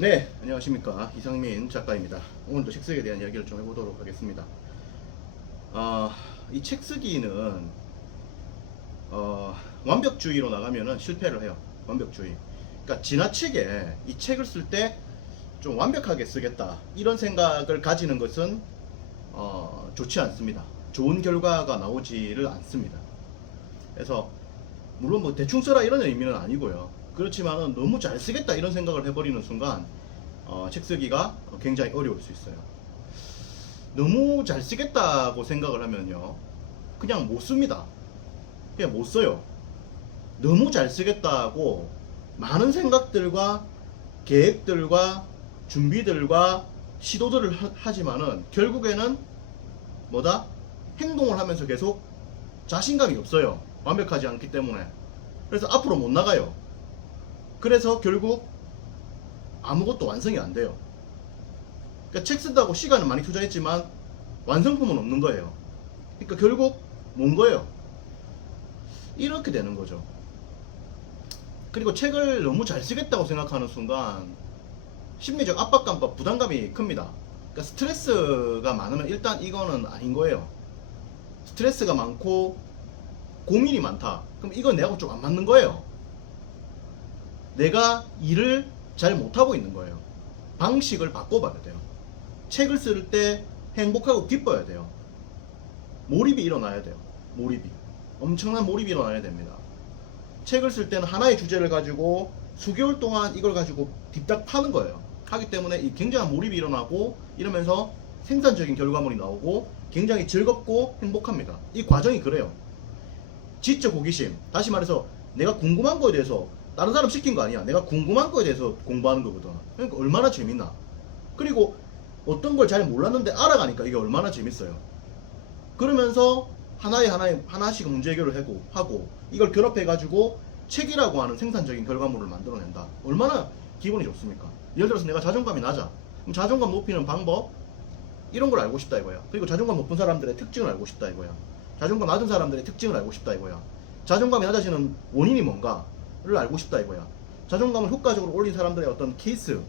네, 안녕하십니까. 이상민 작가입니다. 오늘도 책 쓰기에 대한 이야기를 좀 해보도록 하겠습니다. 이 책 쓰기는 완벽주의로 나가면은 실패를 해요. 완벽주의. 그러니까 지나치게 이 책을 쓸 때 좀 완벽하게 쓰겠다 이런 생각을 가지는 것은 좋지 않습니다. 좋은 결과가 나오지를 않습니다. 그래서 물론 뭐 대충 써라 이런 의미는 아니고요. 그렇지만은 너무 잘 쓰겠다 이런 생각을 해버리는 순간 책 쓰기가 굉장히 어려울 수 있어요. 너무 잘 쓰겠다고 생각을 하면요, 그냥 못 씁니다. 그냥 못 써요. 너무 잘 쓰겠다고 많은 생각들과 계획들과 준비들과 시도들을 하지만은 결국에는 뭐다? 행동을 하면서 계속 자신감이 없어요. 완벽하지 않기 때문에. 그래서 앞으로 못 나가요. 그래서 결국 아무것도 완성이 안 돼요. 그러니까 책 쓴다고 시간을 많이 투자했지만 완성품은 없는 거예요. 그러니까 결국 뭔 거예요? 이렇게 되는 거죠. 그리고 책을 너무 잘 쓰겠다고 생각하는 순간 심리적 압박감과 부담감이 큽니다. 그러니까 스트레스가 많으면 일단 이거는 아닌 거예요. 스트레스가 많고 고민이 많다. 그럼 이건 내하고 좀 안 맞는 거예요. 내가 일을 잘 못하고 있는 거예요. 방식을 바꿔봐야 돼요. 책을 쓸 때 행복하고 기뻐야 돼요. 몰입이 일어나야 돼요. 몰입이. 엄청난 몰입이 일어나야 됩니다. 책을 쓸 때는 하나의 주제를 가지고 수개월 동안 이걸 가지고 딥닥 파는 거예요. 하기 때문에 이 굉장한 몰입이 일어나고 이러면서 생산적인 결과물이 나오고 굉장히 즐겁고 행복합니다. 이 과정이 그래요. 지적 호기심. 다시 말해서 내가 궁금한 거에 대해서 다른 사람 시킨 거 아니야. 내가 궁금한 거에 대해서 공부하는 거거든. 그러니까 얼마나 재밌나. 그리고 어떤 걸 잘 몰랐는데 알아가니까 이게 얼마나 재밌어요. 그러면서 하나씩 문제 해결을 하고 이걸 결합해가지고 책이라고 하는 생산적인 결과물을 만들어낸다. 얼마나 기분이 좋습니까? 예를 들어서 내가 자존감이 낮아. 그럼 자존감 높이는 방법 이런 걸 알고 싶다 이거야. 그리고 자존감 높은 사람들의 특징을 알고 싶다 이거야. 자존감 낮은 사람들의 특징을 알고 싶다 이거야. 자존감이 낮아지는 원인이 뭔가를 알고 싶다 이거야. 자존감을 효과적으로 올린 사람들의 어떤 케이스,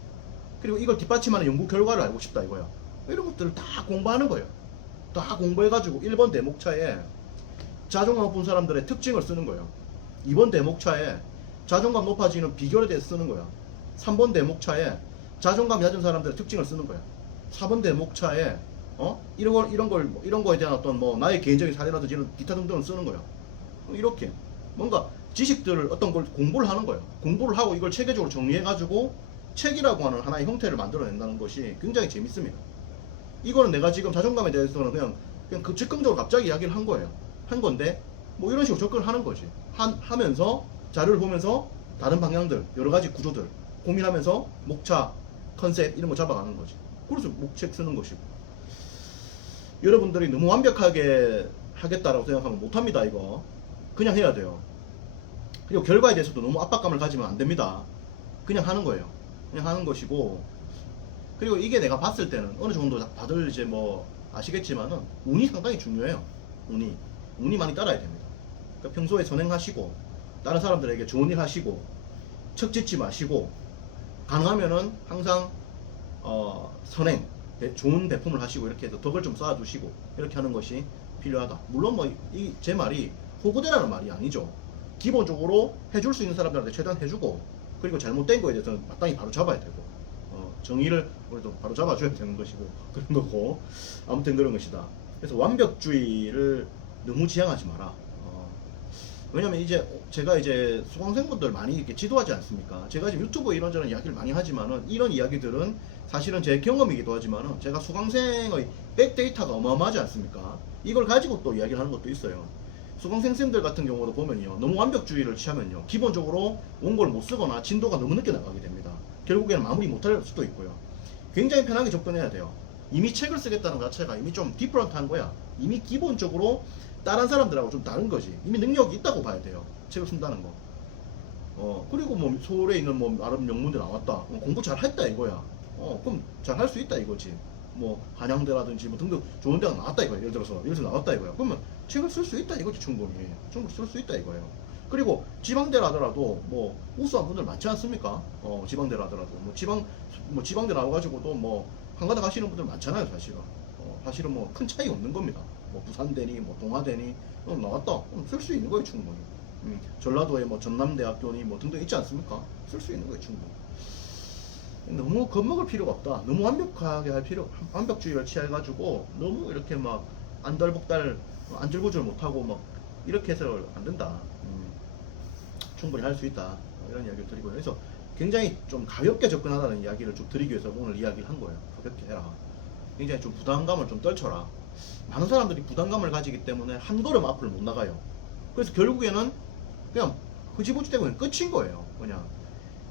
그리고 이걸 뒷받침하는 연구 결과를 알고 싶다 이거야. 이런 것들을 다 공부하는 거예요. 다 공부해가지고 1번 대목차에 자존감 높은 사람들의 특징을 쓰는 거예요. 2번 대목차에 자존감 높아지는 비결에 대해서 쓰는 거야. 3번 대목차에 자존감이 낮은 사람들의 특징을 쓰는 거야. 4번 대목차에 이런 거에 대한 어떤 뭐 나의 개인적인 사례라든지 이런 기타 등등을 쓰는 거야. 이렇게 뭔가 지식들을 어떤 걸 공부를 하는 거예요. 공부를 하고 이걸 체계적으로 정리해가지고 책이라고 하는 하나의 형태를 만들어낸다는 것이 굉장히 재밌습니다. 이거는 내가 지금 자존감에 대해서는 그냥 그 즉흥적으로 갑자기 이야기를 한 거예요. 한 건데 뭐 이런 식으로 접근을 하는 거지. 하면서 자료를 보면서 다른 방향들, 여러 가지 구조들 고민하면서 목차, 컨셉 이런 거 잡아가는 거지. 그래서 목책 쓰는 것이고. 여러분들이 너무 완벽하게 하겠다라고 생각하면 못합니다. 이거 그냥 해야 돼요. 그리고 결과에 대해서도 너무 압박감을 가지면 안 됩니다. 그냥 하는 거예요. 그냥 하는 것이고, 그리고 이게 내가 봤을 때는 어느 정도 다들 이제 뭐 아시겠지만은 운이 상당히 중요해요. 운이 많이 따라야 됩니다. 그러니까 평소에 선행하시고 다른 사람들에게 좋은 일 하시고 척 짓지 마시고 가능하면은 항상 선행, 좋은 배품을 하시고 이렇게 해서 덕을 좀 쌓아두시고 이렇게 하는 것이 필요하다. 물론 뭐 제 말이 호구대라는 말이 아니죠. 기본적으로 해줄 수 있는 사람들한테 최대한 해주고, 그리고 잘못된 거에 대해서는 마땅히 바로 잡아야 되고, 정의를 우리도 바로 잡아줘야 되는 것이고 그런 거고, 아무튼 그런 것이다. 그래서 완벽주의를 너무 지향하지 마라. 왜냐면 이제 제가 이제 수강생분들 많이 이렇게 지도하지 않습니까? 제가 지금 유튜브에 이런저런 이야기를 많이 하지만은 이런 이야기들은 사실은 제 경험이기도 하지만은 제가 수강생의 백데이터가 어마어마하지 않습니까? 이걸 가지고 또 이야기를 하는 것도 있어요. 수강생 쌤들 같은 경우도 보면요, 너무 완벽주의를 취하면요, 기본적으로 원고를 못 쓰거나 진도가 너무 늦게 나가게 됩니다. 결국에는 마무리 못할 수도 있고요. 굉장히 편하게 접근해야 돼요. 이미 책을 쓰겠다는 것 자체가 이미 좀 디퍼런트한 거야. 이미 기본적으로 다른 사람들하고 좀 다른 거지. 이미 능력이 있다고 봐야 돼요. 책을 쓴다는 거. 그리고 뭐 서울에 있는 뭐 나름 명문대 나왔다. 공부 잘 했다 이거야. 그럼 잘 할 수 있다 이거지. 뭐 한양대라든지 뭐 등등 좋은 데가 나왔다 이거야. 예를 들어서 나왔다 이거야. 그러면 책을 쓸 수 있다 이거지. 충분히 쓸 수 있다 이거예요. 그리고 지방대를 하더라도 뭐 우수한 분들 많지 않습니까? 지방대를 하더라도 뭐 지방대 나와가지고도 뭐 한가닥 하시는 분들 많잖아요, 사실은. 사실은 뭐 큰 차이 없는 겁니다. 뭐 부산대니 뭐 동아대니 나왔다 쓸 수 있는 거예요, 충분히. 전라도에 뭐 전남대학교니 뭐 등등 있지 않습니까? 쓸 수 있는 거예요, 충분히. 너무 겁먹을 필요가 없다. 너무 완벽하게 할 필요, 완벽주의를 취해가지고 너무 이렇게 막 안달복달 안절부절 못하고 막 이렇게 해서 안 된다. 충분히 할 수 있다. 이런 이야기를 드리고요. 그래서 굉장히 좀 가볍게 접근하라는 이야기를 좀 드리기 위해서 오늘 이야기를 한 거예요. 가볍게 해라. 굉장히 좀 부담감을 좀 떨쳐라. 많은 사람들이 부담감을 가지기 때문에 한 걸음 앞을 못 나가요. 그래서 결국에는 그냥 흐지부지 되고 끝인 거예요. 그냥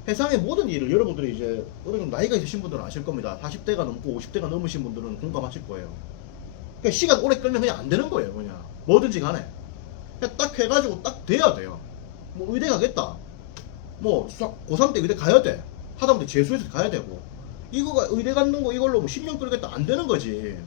세상의 모든 일을 여러분들이 이제 어느 정도 나이가 있으신 분들은 아실 겁니다. 40대가 넘고 50대가 넘으신 분들은 공감하실 거예요. 그러니까 시간 오래 끌면 그냥 안 되는 거예요. 그냥 뭐든지 간에 그냥 딱 해가지고 딱 돼야 돼요. 뭐 의대 가겠다. 뭐 고3 때 의대 가야 돼. 하다못해 재수해서 가야 되고. 이거가 의대 갖는 거 이걸로 뭐 10년 끌겠다 안 되는 거지.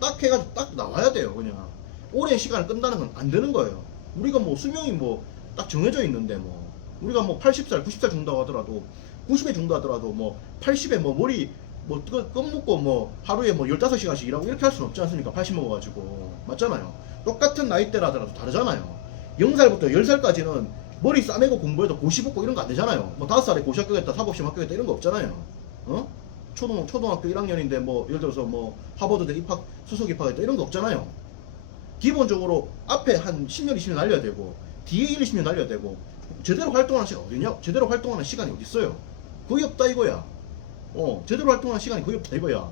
딱 해가지고 딱 나와야 돼요. 그냥 오랜 시간을 끈다는 건 안 되는 거예요. 우리가 뭐 수명이 뭐 딱 정해져 있는데 뭐 우리가 뭐 80살, 90살 죽는다고 하더라도 90에 죽는다 하더라도 뭐 80에 뭐 머리 뭐 껌 먹고 뭐 하루에 뭐 15시간씩 일하고 이렇게 할 수는 없지 않습니까? 80 먹어가지고. 맞잖아요. 똑같은 나이대라더라도 다르잖아요. 0살부터 10살까지는 머리 싸매고 공부해도 고시 붙고 이런 거 안 되잖아요. 뭐 5살에 고시 합격했다, 사법시험 합격했다 이런 거 없잖아요. 초등학교 1학년인데 뭐 예를 들어서 뭐 하버드대 입학, 수석 입학했다 이런 거 없잖아요. 기본적으로 앞에 한 10년, 20년 날려야 되고 뒤에 1, 20년 날려야 되고 제대로 활동하는 시간 어디냐? 제대로 활동하는 시간이 어디 있어요? 거의 없다 이거야. 제대로 활동하는 시간이 거의 없다 이거야.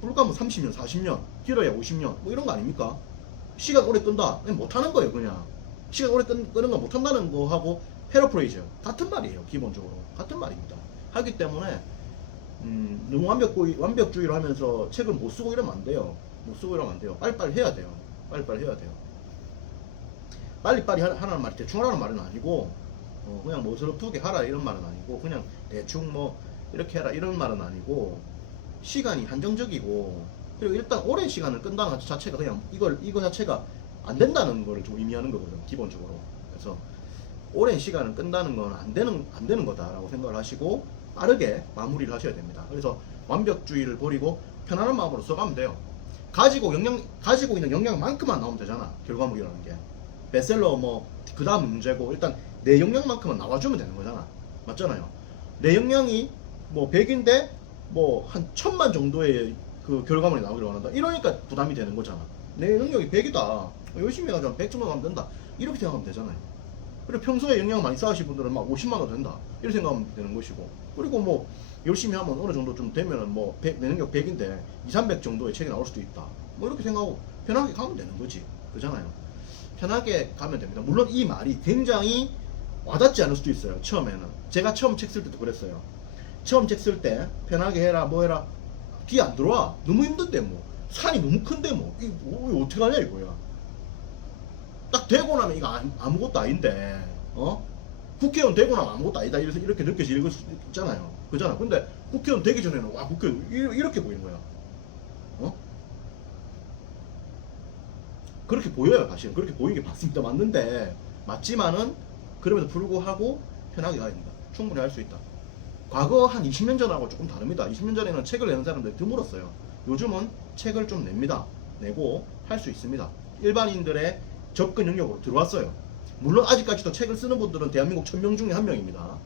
불과 뭐 30년, 40년, 길어야 50년 뭐 이런 거 아닙니까? 시간 오래 끈다. 못하는 거예요, 그냥. 시간 오래 끄는 거 못한다는 거하고 패러프레이즈 같은 말이에요, 기본적으로. 같은 말입니다. 하기 때문에 너무 완벽주의를 하면서 책을 못 쓰고 이러면 안 돼요. 못 쓰고 이러면 안 돼요. 빨리빨리 해야 돼요. 빨리빨리 해야 돼요. 빨리빨리 하라는 말이 대충 하라는 말은 아니고 그냥 뭐 서럽게 하라 이런 말은 아니고 그냥 대충 뭐 이렇게 해라 이런 말은 아니고 시간이 한정적이고 그리고 일단 오랜 시간을 끈다는 것 자체가 그냥 이거 자체가 안 된다는 거를 좀 의미하는 거거든, 기본적으로. 그래서 오랜 시간을 끈다는 건 안 되는 거다라고 생각을 하시고 빠르게 마무리를 하셔야 됩니다. 그래서 완벽주의를 버리고 편안한 마음으로 써가면 돼요. 가지고 있는 역량만큼만 나오면 되잖아, 결과물이라는 게. 베스트셀러 뭐 그 다음 문제고 일단 내 역량만큼만 나와주면 되는 거잖아. 맞잖아요. 내 역량이 뭐 100인데 뭐 한 1000만 정도의 그 결과물이 나오기를 원한다. 이러니까 부담이 되는 거잖아. 내 능력이 100이다. 열심히 해가지고 100 정도 가면 된다. 이렇게 생각하면 되잖아요. 그리고 평소에 역량 많이 쌓으신 분들은 막 50만 원 된다. 이렇게 생각하면 되는 것이고. 그리고 뭐 열심히 하면 어느 정도 좀 되면은 뭐 내 능력 100인데 2, 300 정도의 책이 나올 수도 있다. 뭐 이렇게 생각하고 편하게 가면 되는 거지. 그잖아요. 편하게 가면 됩니다. 물론 이 말이 굉장히 와닿지 않을 수도 있어요. 처음에는. 제가 처음 책 쓸 때도 그랬어요. 처음 책 쓸 때 편하게 해라 뭐 해라 귀 안 들어와. 너무 힘든데 뭐. 산이 너무 큰데 뭐. 이거 어떻게 하냐 이거야. 딱 되고 나면 이거 아무것도 아닌데 국회의원 되고 나면 아무것도 아니다 이렇게 느껴질 수 있잖아요. 그잖아. 근데 국회의원 되기 전에는 와 국회의원 이렇게 보이는 거야. 그렇게 보여요. 사실은 그렇게 보이는 게 맞습니다. 맞는데 맞지만은 그럼에도 불구하고 편하게 가야 됩니다. 충분히 할 수 있다. 과거 한 20년 전하고 조금 다릅니다. 20년 전에는 책을 내는 사람들이 드물었어요. 요즘은 책을 좀 냅니다. 내고 할 수 있습니다. 일반인들의 접근 영역으로 들어왔어요. 물론 아직까지도 책을 쓰는 분들은 대한민국 1000명 중에 한 명입니다.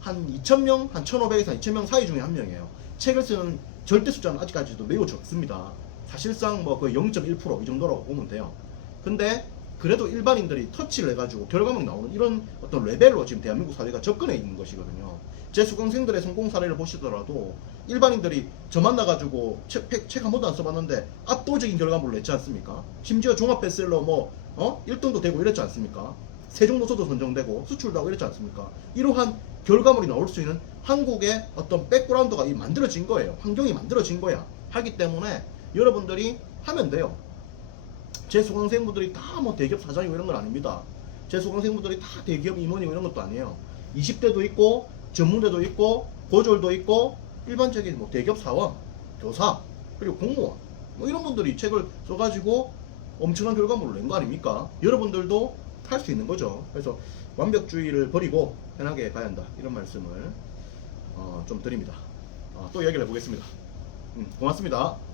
한 2000명, 한 1500에서 2000명 사이 중에 한 명이에요. 책을 쓰는 절대 숫자는 아직까지도 매우 적습니다. 사실상 뭐 거의 0.1% 이 정도라고 보면 돼요. 근데 그래도 일반인들이 터치를 해가지고 결과물 나오는 이런 어떤 레벨로 지금 대한민국 사회가 접근해 있는 것이거든요. 제 수강생들의 성공 사례를 보시더라도 일반인들이 저 만나가지고 책 한 번도 안 써봤는데 압도적인 결과물을 냈지 않습니까? 심지어 종합 베스트셀러 뭐 1등도 되고 이랬지 않습니까? 세종도서도 선정되고 수출도 하고 이랬지 않습니까? 이러한 결과물이 나올 수 있는 한국의 어떤 백그라운드가 만들어진 거예요. 환경이 만들어진 거야. 하기 때문에 여러분들이 하면 돼요. 제 수강생분들이 다 뭐 대기업 사장이고 이런 건 아닙니다. 제 수강생분들이 다 대기업 임원이고 이런 것도 아니에요. 20대도 있고 전문대도 있고 고졸도 있고 일반적인 뭐 대기업 사원, 교사, 그리고 공무원 뭐 이런 분들이 책을 써가지고 엄청난 결과물을 낸 거 아닙니까? 여러분들도 할 수 있는 거죠. 그래서 완벽주의를 버리고 편하게 가야 한다. 이런 말씀을 좀 드립니다. 또 이야기를 해보겠습니다. 고맙습니다.